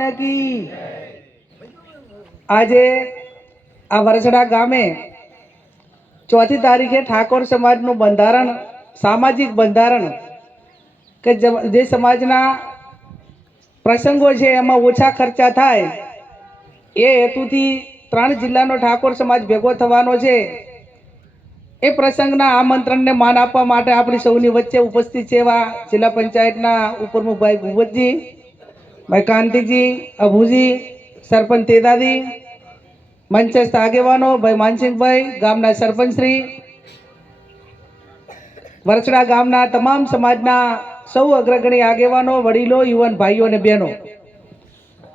की। આજે આ વરસડા ગામે 4 તારીખે ઠાકોર સમાજનું બંધારણ, સામાજિક બંધારણ કે જે સમાજના પ્રસંગો છે એમાં ઓછા ખર્ચા થાય એ હેતુથી 3 જિલ્લાનો ઠાકોર સમાજ ભેગો થવાનો છે। એ પ્રસંગના આમંત્રણને માન આપવા માટે આપણી સૌની વચ્ચે ઉપસ્થિત છે એવા જિલ્લા પંચાયતના ઉપપ્રમુખ ભાઈ ભૂપતજી, ભાઈ કાંતિજી, અભુજી, સરપંચ તેદાદી, મંચસ્થ આગેવાનો ભાઈ માનસિંહભાઈ, ગામના સરપંચશ્રી, વરસડા ગામના તમામ સમાજના સૌ અગ્રગણી આગેવાનો, વડીલો, યુવાન ભાઈઓ અને બહેનો।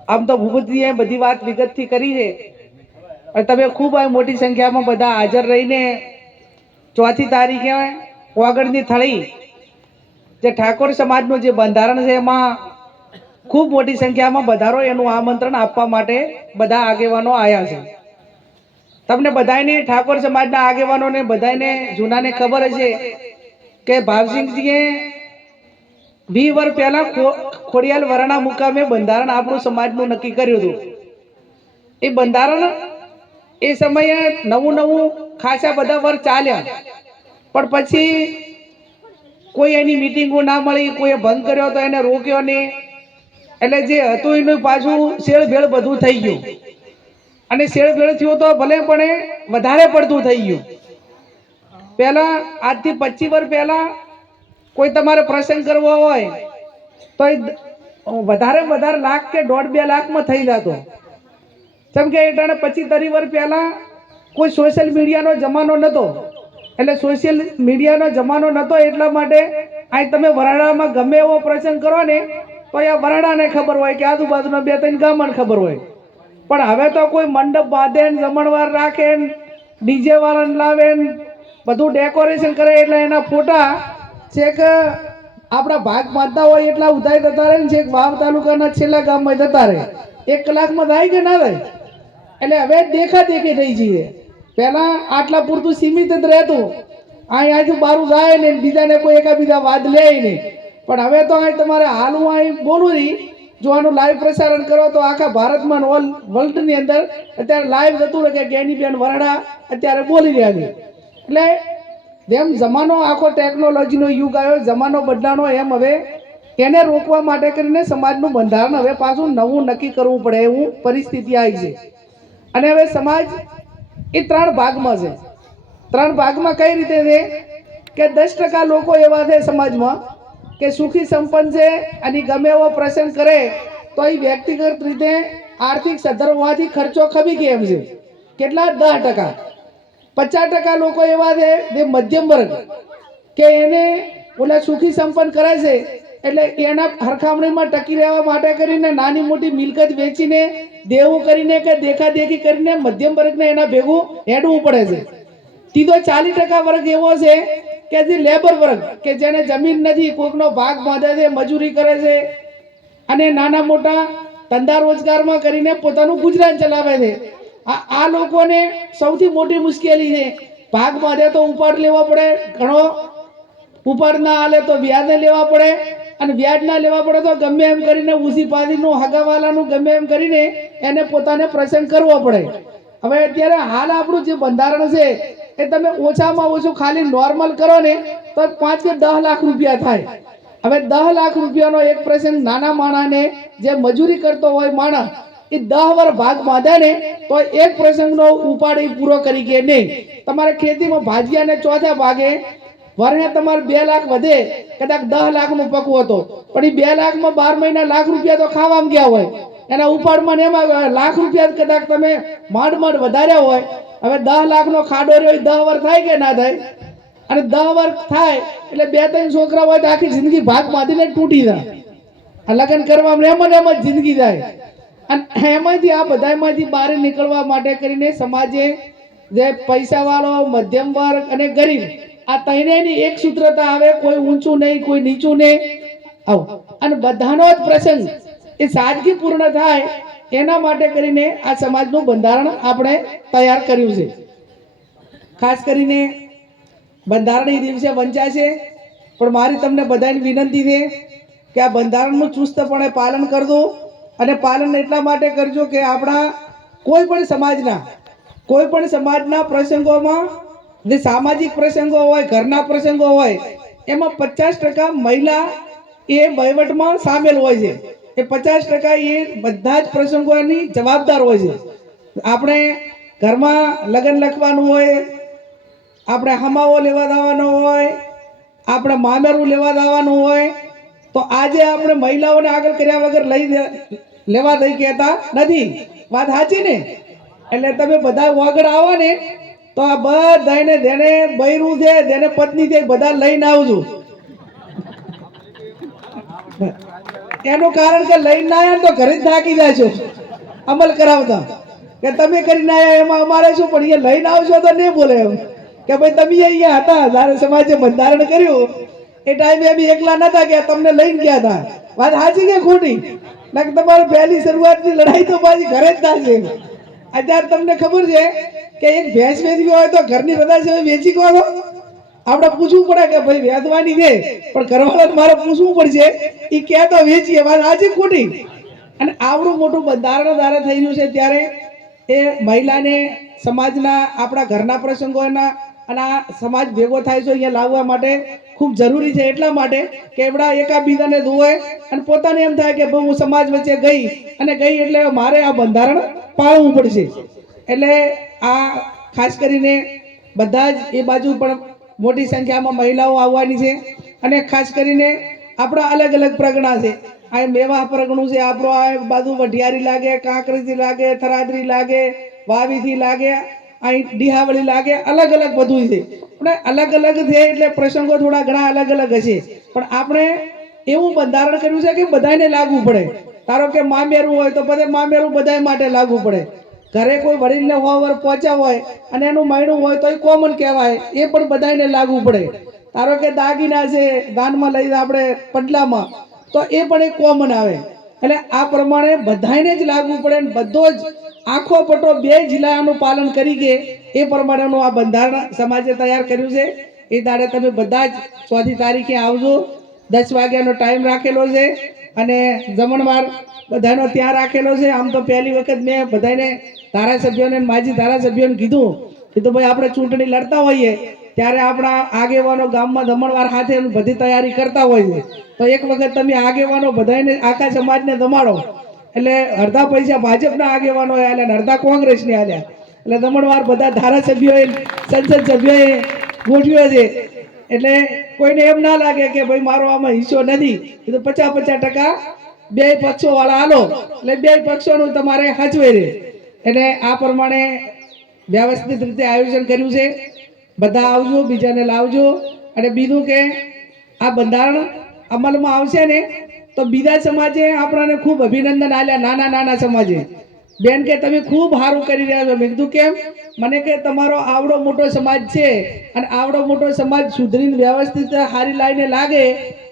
આમ તો ભૂપતજીએ બધી વાત વિગતથી કરી છે અને તમે ખૂબ મોટી સંખ્યામાં બધા હાજર રહીને 4 તારીખે ઓગણની થળી જે ઠાકોર સમાજનું જે બંધારણ છે એમાં ખૂબ મોટી સંખ્યામાં વધારો એનું આમંત્રણ આપવા માટે બધા આગેવાનો આવ્યા છે। તમને બધાને ઠાકોર સમાજના આગેવાનોને બધાને જૂનાને ખબર હશે કે ભાવસિંહજીએ 20 વર્ષ પહેલા ખોડિયાલ વરાણા મુકામે બંધારણ આપણું સમાજનું નક્કી કર્યું હતું। એ બંધારણ એ સમયે નવું ખાસા બધા વર્ષ ચાલ્યા, પણ પછી કોઈ એની મીટિંગો ના મળી, કોઈએ ભંગ કર્યો તો એને રોક્યો નહીં, એટલે જે હતું એનું પાછું શેળભેળ બધું થઈ ગયું અને શેળભેળ થયું તો ભલે પણ વધારે પડતું થઈ ગયું। પહેલા આજથી 25 વર્ષ પહેલા કોઈ તમારે પ્રસંગ કરવો હોય તો વધારે લાખ કે 1.5-2 લાખમાં થઈ જતો। જેમ કે એટલે 25-30 વર્ષ પહેલા કોઈ સોશિયલ મીડિયાનો જમાનો નહોતો, એટલે સોશિયલ મીડિયાનો જમાનો નહોતો એટલા માટે આ તમે વરાડામાં ગમે એવો પ્રસંગ કરો ને તો આ વરાડાને ખબર હોય કે આજુબાજુના 2-3 ગામોને ખબર હોય, પણ હવે તો કોઈ મંડપ બાંધે ને જમણવાર રાખે ને ડીજે વાળાને લાવે ને બધું ડેકોરેશન કરે, એટલે એના ફોટા છેક આપણા ભાગ બાંધતા હોય એટલા ઉધાઈ જતા રહે ને છેક વાવ તાલુકાના છેલ્લા ગામમાં જતા રહે। 1 કલાકમાં થાય કે ના થાય, એટલે હવે દેખાદેખી થઈ જઈએ। પહેલા આટલા પૂરતું સીમિત જ રહેતું, અહીં આજુ બારું જાય ને બીજાને કોઈ એકાબીજા વાદ લે નહીં, પણ હવે તો અહીં તમારે હાલવું અહીં બોલું નહીં, જો આનું લાઈવ પ્રસારણ કરો તો આખા ભારતમાં ઓલ વર્લ્ડની અંદર અત્યારે લાઈવ જતું રહે કે જ્ઞાનીબેન વરાડા અત્યારે બોલી રહ્યા છે। એટલે જેમ જમાનો આખો ટેકનોલોજીનો યુગ આવ્યો, જમાનો બદલાનો, એમ હવે એને રોકવા માટે કરીને સમાજનું બંધારણ હવે પાછું નવું નક્કી કરવું પડે એવું પરિસ્થિતિ આવી છે। અને હવે સમાજ એ 3 ભાગમાં છે। 3 ભાગમાં કઈ રીતે છે કે 10% લોકો એવા છે સમાજમાં કે સુખી સંપન્ન છે અને ગમે એવો પ્રસંગ કરે તો એ વ્યક્તિગત રીતે આર્થિક સદ્ધર હોવાથી ખર્ચો ખબી કે એમ છે। કેટલા? 10%। 50% લોકો એવા છે જે મધ્યમ વર્ગ કે એને ઓલા સુખી સંપન્ન કરે છે, એટલે એના હરખામણીમાં ટકી રહેવા માટે કરીને નાની મોટી મિલકત વેચીને દેવું કરીને કે દેખાદેખી કરીને મધ્યમ વર્ગને એના ભેગું હેડવું પડે છે। ત્રીજો 40% વર્ગ એવો છે કે જે લેબર વર્ગ કે જેને જમીન નથી, કોઈકનો ભાગ બાંધે છે, મજૂરી કરે છે અને નાના મોટા ધંધા રોજગારમાં કરીને પોતાનું ગુજરાન ચલાવે છે। આ લોકોને સૌથી મોટી મુશ્કેલી છે, ભાગ બાંધે તો ઉપાડ લેવો પડે, ઘણો ઉપાડ ના હાલે તો વ્યાજ લેવા પડે, અને વ્યાજ ના લેવા પડે તો ગમે એમ કરીને ઉસી પાદીનું હગાવાલાનું ગમે એમ કરીને એને પોતાને પ્રસંગ કરવો પડે। હવે અત્યારે હાલ આપણું જે બંધારણ છે એ તમે ઓછામાં ઓછું ખાલી નોર્મલ કરો ને તો 5 કે 10 લાખ રૂપિયા થાય। હવે 10 લાખ રૂપિયાનો એક પ્રસંગ નાના માણાને જે મજૂરી કરતો હોય માણસ એ 10 વાર ભાગ બાંધે ને તો એક પ્રસંગનો ઉપાડ પૂરો કરી કે નહીં। તમારે ખેતીમાં ભાજીયાને ચોથા ભાગે વર્ષે તમારે 2 લાખ વધે, કદાચ 10 લાખનું પકવો હતો, પણ એ 2 લાખમાં 12 મહિના લાખ રૂપિયા તો ખાવામાં ગયા હોય, એના ઉપાડમાં એમાં લાખ રૂપિયા કદાચ તમે માંડ વધાર્યા હોય। હવે 10 લાખનો ખાડો રહ્યો 10 વાર થાય કે ના થાય, અને 10 વાર થાય એટલે 2-3 છોકરા હોય તો આખી જિંદગી ભાગ બાંધીને તૂટી જાય, આ લગ્ન કરવામાં એમ જ જિંદગી જાય। અને એમાંથી આ બધામાંથી બહાર નીકળવા માટે કરીને સમાજે જે પૈસાવાળો, મધ્યમ વર્ગ અને ગરીબ આ ત્રણેયની એક સૂત્રતા આવે, કોઈ ઊંચું નહીં, કોઈ નીચું નહીં, આવું, અને બધાનો જ પ્રસંગ એ સાદગીપૂર્ણ થાય એના માટે કરીને આ સમાજનું બંધારણ આપણે તૈયાર કર્યું છે। ખાસ કરીને બંધારણ એ દિવસે વંચાશે, પણ મારી તમને બધાની વિનંતી છે કે આ બંધારણનું ચુસ્તપણે પાલન કરજો અને પાલન એટલા માટે કરજો કે આપણા કોઈ પણ સમાજના પ્રસંગોમાં જે સામાજિક પ્રસંગો હોય, ઘરના પ્રસંગો હોય, એમાં 50% મહિલા એ વહીવટમાં સામેલ હોય છે. એ 50% એ બધા જ પ્રસંગોની જવાબદાર હોય છે. આપણે ઘરમાં લગ્ન લખવાનું હોય, આપણે હમાવો લેવા જવાનો હોય, આપણે મામેરું લેવા જવાનું હોય, તો આજે આપણે મહિલાઓને આગળ કર્યા વગર લેવા દઈ કહેતા નથી. વાત સાચી ને? એટલે તમે બધા વગર આવો ને તો આ બધાને જેને બૈરું છે, જેને પત્ની છે, બધા લઈને આવજો. એનું કારણ કે લઈને ના આવ્યા તો ઘરે જ થાકી જાશો અમલ કરાવતા. કે તમે કરીને આવ્યા એમાં અમારે શું, પણ એ લઈને આવશો તો નહીં બોલે એમ કે ભાઈ તમે અહીંયા હતા જ્યારે સમાજે બંધારણ કર્યું એ ટાઈમે બી એકલા નતા ગયા, તમને લઈને ગયા હતા. વાત સાચી કે ખોટી? કે તમારી પહેલી શરૂઆતની લડાઈ તો પાછી ઘરે જ થશે. અત્યારે તમને ખબર છે કે એક ભેંસ વેચવી હોય તો ઘરની રદા છે વેચી કહો છો? આપણે પૂછવું પડે કે ભાઈ વેચવાની છે, પણ ઘરવાળાને મારે પૂછવું પડશે એ ક્યાં તો વેચીએ. વાત સાચી ખોટી? અને આવડું મોટું બંધારણ દ્વારા થઈ રહ્યું છે ત્યારે એ મહિલાને સમાજના આપણા ઘરના પ્રસંગોના અને આ સમાજ ભેગો થાય છે અહીંયા લાવવા માટે ખૂબ જરૂરી છે. એટલા માટે કે એમડા એકાબીજાને ધોવે અને પોતાને એમ થાય કે ભાઈ હું સમાજ વચ્ચે ગઈ એટલે મારે આ બંધારણ પાળવું પડશે. એટલે આ ખાસ કરીને બધા જ એ બાજુ પણ મોટી સંખ્યામાં મહિલાઓ આવવાની છે. અને ખાસ કરીને આપણા અલગ અલગ પ્રગણા છે. આ મેવા પ્રગણું છે આપણો, આ બાજુ વઢિયારી લાગે, કાંકરીથી લાગે, થરાદરી લાગે, વાવીથી લાગે, અહીં ડીહાવળી લાગે, અલગ અલગ બધું છે. પણ અલગ અલગ છે એટલે પ્રસંગો થોડા ઘણા અલગ અલગ હશે, પણ આપણે એવું બંધારણ કર્યું છે કે બધાને લાગુ પડે. ધારો કે મામેરું હોય તો બધે મામેરું બધા માટે લાગુ પડે. ઘરે કોઈ વડીલને 100 વર્ષ પહોંચ્યા હોય અને એનું મહિનું હોય તો એ કોમન કહેવાય, એ પણ બધાને લાગુ પડે. ધારો કે દાગીના છે દાનમાં લઈ આપણે પડલામાં, તો એ પણ એક કોમન આવે. એટલે આ પ્રમાણે બધાને જ લાગુ પડે. બધો જ આખો પટો 2 જિલ્લાનું પાલન કરી કે એ પ્રમાણેનું આ બંધારણ સમાજે તૈયાર કર્યું છે. એ દાડે તમે બધા જ 4મી તારીખે આવજો. 10 વાગ્યાનો ટાઈમ રાખેલો છે અને જમણવાર બધાનો ત્યાં રાખેલો છે. આમ તો પહેલી વખત મેં બધાને ધારાસભ્યોને માજી ધારાસભ્યોને કીધું ભાઈ આપણે ચૂંટણી લડતા હોઈએ ત્યારે આપણા આગેવાનો ગામમાં જમણવાર સાથે બધી તૈયારી કરતા હોય છે. તો એક વખત તમે આગેવાનો બધાને આખા સમાજને જમાડો. એટલે અડધા પૈસા ભાજપના આગેવાનો આલ્યા અને અડધા કોંગ્રેસને આલ્યા. એટલે જમણવાર બધા ધારાસભ્યોએ સંસદ સભ્યોએ ગોઠવ્યો છે. એટલે કોઈને એમ ના લાગે કે ભાઈ મારો આમાં હિસ્સો નથી. એ તો 50-50% બે પક્ષો વાળા આલો એટલે બે પક્ષોનું તમારે હચવે રહે. એટલે આ પ્રમાણે વ્યવસ્થિત રીતે આયોજન કર્યું છે. બધા આવજો, બીજાને લાવજો. અને બીજું કે આ બંધારણ અમલમાં આવશે ને તો બીજા સમાજે આપણને ખૂબ અભિનંદન આલ્યા. નાના સમાજે બેન કે તમે ખૂબ સારું કરી રહ્યા છો. મેં કીધું કેમ? મને કે તમારો આવડો મોટો સમાજ છે અને આવડો મોટો સમાજ સુધરીને વ્યવસ્થિત સારી લાઈને લાગે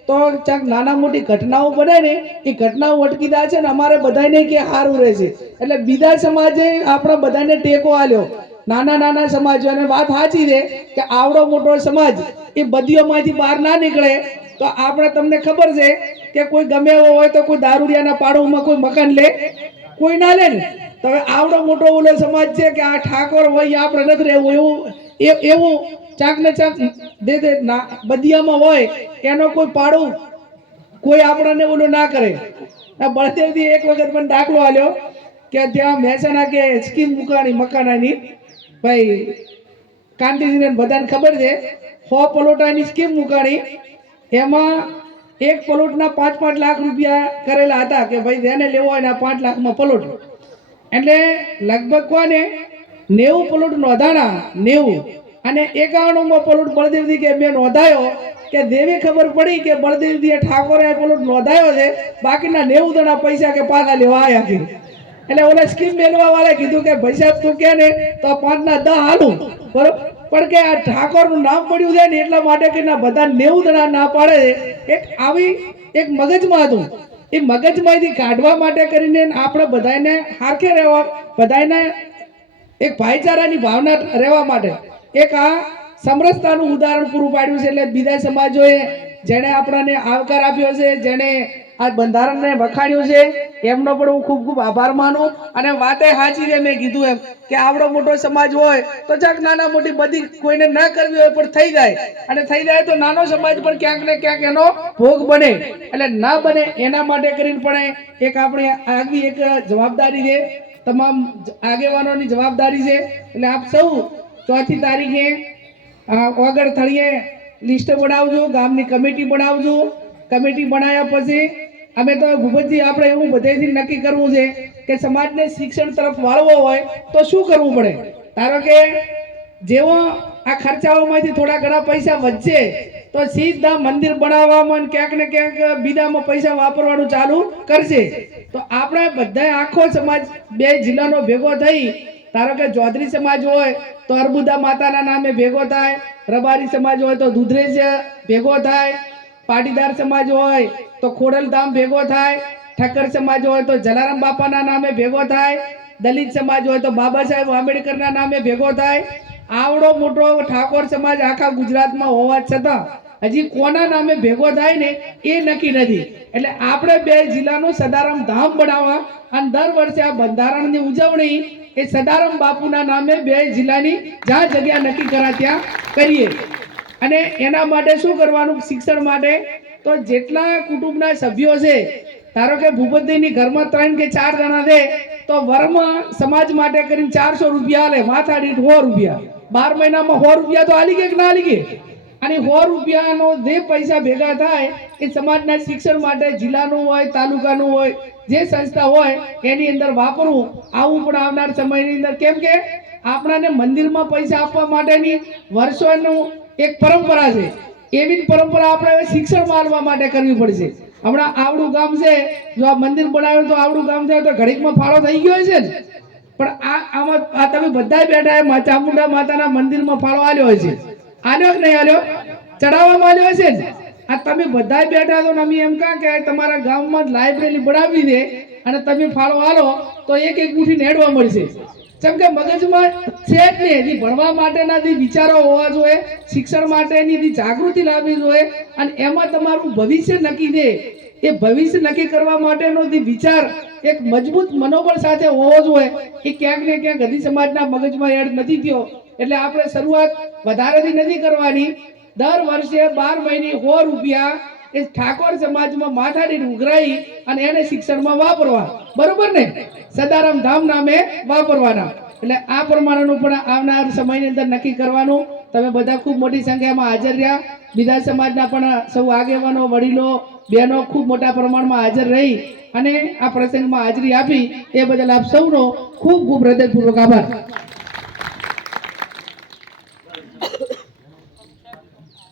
તો ચાક નાના મોટી ઘટનાઓ બને ને એ ઘટનાઓ અટકી જાય છે ને અમારે બધાને કે સારું રહેશે. એટલે બીજા સમાજે આપણા બધાને ટેકો આલ્યો. નાના સમાજો. અને વાત સાચી છે કે આવડો મોટો સમાજ એ બદીઓમાંથી બહાર ના નીકળે તો આપણે તમને ખબર છે કે કોઈ ગમે એવો હોય તો કોઈ દારૂડિયાના પાડોમાં કોઈ મકાન લે? કોઈ ના લે ને. તો હવે આવડો મોટો ઓલો સમાજ છે કે આ ઠાકોર હોય આપણે નથી રહેવું એવું ચાક ને ચાક બદિયામાં હોય એનો કોઈ પાડું કોઈ આપણને ઓલો ના કરે. બળદેવજી એક વખત મને દાખલો આલ્યો કે ત્યાં મહેસાણા કે સ્કીમ મુકાણી મકાનાની. ભાઈ કાંતિજીને બધાને ખબર છે 100 પલોટાની સ્કીમ મુકાણી. એમાં એક પલોટના 5-5 લાખ રૂપિયા કરેલા હતા કે ભાઈ જેને લેવો હોય ને 5 લાખમાં પલોટ. એટલે લગભગ કોને 90 પલોટ નોંધાણા. 90 અને 51માં પલોટ બળદેવજી કે મેં નોંધાયો કે દેવી ખબર પડી કે બળદેવજીએ ઠાકોરે પલોટ નોંધાયો છે, બાકીના 90 જણા પૈસા કે પાછા લેવા આવ્યા કે. એટલે ઓલા સ્કીમ મેળવા વાળા કીધું કે ભાઈ સાહેબ તું કે ને તો 5ના 10 હાલું બરોબર, પણ કે આ ઠાકોરનું નામ પડ્યું છે ને એટલા માટે કે ના બધા 90 જણા ના પાડે છે. એક આવી એક મગજમાં હતું. એ મગજમાંથી કાઢવા માટે કરીને આપણે બધાને હારખે રહેવા, બધાને એક ભાઈચારાની ભાવના રહેવા માટે એક આ સમરસતાનું ઉદાહરણ પૂરું પાડ્યું છે. એટલે બીજા સમાજોએ જેણે આપણને આવકાર આપ્યો છે, જેણે આ બંધારણને વખાણ્યું છે એમનો પણ હું ખૂબ ખૂબ આભાર માનું. અને વાતે સાચી છે, મેં કીધું એમ કે આવડો મોટો સમાજ હોય તો ચાક નાના મોટી બધી કોઈને ના કરવી હોય પણ થઈ જાય, અને થઈ જાય તો નાનો સમાજ પણ ક્યાંક ને ક્યાંક એનો ભોગ બને. એટલે ના બને એના માટે કરીને પણ એક આપણી આગવી એક જવાબદારી છે, તમામ આગેવાનોની જવાબદારી છે. એટલે આપ સૌ 4મી તારીખે ઓગળ થળીએ લિસ્ટ બનાવજો, ગામની કમિટી બનાવજો. કમિટી બનાવ્યા પછી અમે તો ભૂપતજી આપણે એવું બધેથી નક્કી કરવું છે કે સમાજને શિક્ષણ તરફ વાળવો હોય તો શું કરવું પડે. ધારો કે જેવો આ ખર્ચાઓમાંથી થોડા ઘણા પૈસા વધશે તો સીધા મંદિર બનાવવામાં ક્યાંક ને ક્યાંક બીજામાં પૈસા વાપરવાનું ચાલુ કરશે. તો આપણે બધા આખો સમાજ 2 જિલ્લાનો ભેગો થઈ, ધારો કે જોધરી સમાજ હોય તો અર્બુદા માતાના નામે ભેગો થાય, રબારી સમાજ હોય તો દુધરેજ ભેગો થાય, પાટીદાર સમાજ હોય તો ખોડલધામ ભેગો થાય, ઠક્કર સમાજ હોય તો જલારામ બાપાના નામે ભેગો થાય, દલિત સમાજ હોય તો બાબા સાહેબ આંબેડકરના નામે ભેગો થાય. આવડો મોટો ઠાકોર સમાજ આખા ગુજરાતમાં હોવા છતાં હજી કોના નામે ભેગો થાય ને એ નક્કી નથી. એટલે આપણે 2 જિલ્લાનું સદારામ ધામ બનાવવા અને દર વર્ષે આ બંધારણની ઉજવણી એ સદારામ બાપુના નામે 2 જિલ્લાની જ્યાં જગ્યા નક્કી કરા ત્યાં કરીએ. અને એના માટે શું કરવાનું, શિક્ષણ માટે તો જેટલા કુટુંબના સભ્યો છે, ધારો કે ભૂપતજીની ઘરમાં 3 કે 4 જણા છે તો વરમાં સમાજ માટે કરીને 400 રૂપિયા આલે, માથા દીઠ 100 રૂપિયા, 12 મહિનામાં 100 રૂપિયા તો આલી કે ના આલી કે. અને 100 રૂપિયાનો જે પૈસા ભેગા થાય એ સમાજના શિક્ષણ માટે જિલ્લાનું હોય, તાલુકાનું હોય, જે સંસ્થા હોય એની અંદર વાપરવું. આવું પણ આવનાર સમયની અંદર, કેમ કે આપણાને મંદિરમાં પૈસા આપવા માટેની વર્ષોનું એક પરંપરા છે, એવી પરંપરા આપણે શિક્ષણમાં આલવા માટે કરવી પડશે. હમણાં આવડું ગામ છે, જો આ મંદિર બનાવ્યું તો આવડું ગામ છે તો ઘડીકમાં ફાળો થઈ ગયો છે ને, પણ આમાં આ તમે બધા બેઠા ચામુંડા માતાના મંદિરમાં ફાળો આલ્યો હોય છે, આલ્યો કે નહીં આલ્યો, ચડાવવામાં આલ્યો છે ને. આ તમે બધા બેઠા તો અમે એમ કહા કે તમારા ગામમાં લાઇબ્રેરી બનાવી દે અને તમે ફાળો આલો તો એક ઉઠીને હેડવા મળશે. જેમ કે મગજમાં છે જ નહીં, હજી ભણવા માટેના જે વિચારો હોવા જોઈએ, શિક્ષણ માટેની જે જાગૃતિ લાવવી જોઈએ, અને એમાં તમારું ભવિષ્ય નક્કી છે. એ ભવિષ્ય નક્કી કરવા માટેનો જે વિચાર એક મજબૂત મનોબળ સાથે હોવો જોઈએ, એ ક્યાંક ને ક્યાંક ગધી સમાજના મગજમાં એડ નથી થયો. એટલે આપણે શરૂઆત વધારેથી નથી કરવાની. દર વર્ષે 12 મહિને 100 રૂપિયા એ ઠાકોર સમાજમાં માથાદીઠ ઉઘરાઈ અને એને શિક્ષણમાં વાપરવા, બરોબર ને, સદારામ ધામ નામે વાપરવાના. એટલે આ પ્રમાણેનું પણ આવનાર સમયની અંદર નક્કી કરવાનું. તમે બધા ખૂબ મોટી સંખ્યામાં હાજર રહ્યા, બીજા સમાજના પણ સૌ આગેવાનો, વડીલો, બહેનો ખૂબ મોટા પ્રમાણમાં હાજર રહી અને આ પ્રસંગમાં હાજરી આપી એ બદલ આપ સૌનો ખૂબ ખૂબ હૃદયપૂર્વક આભાર.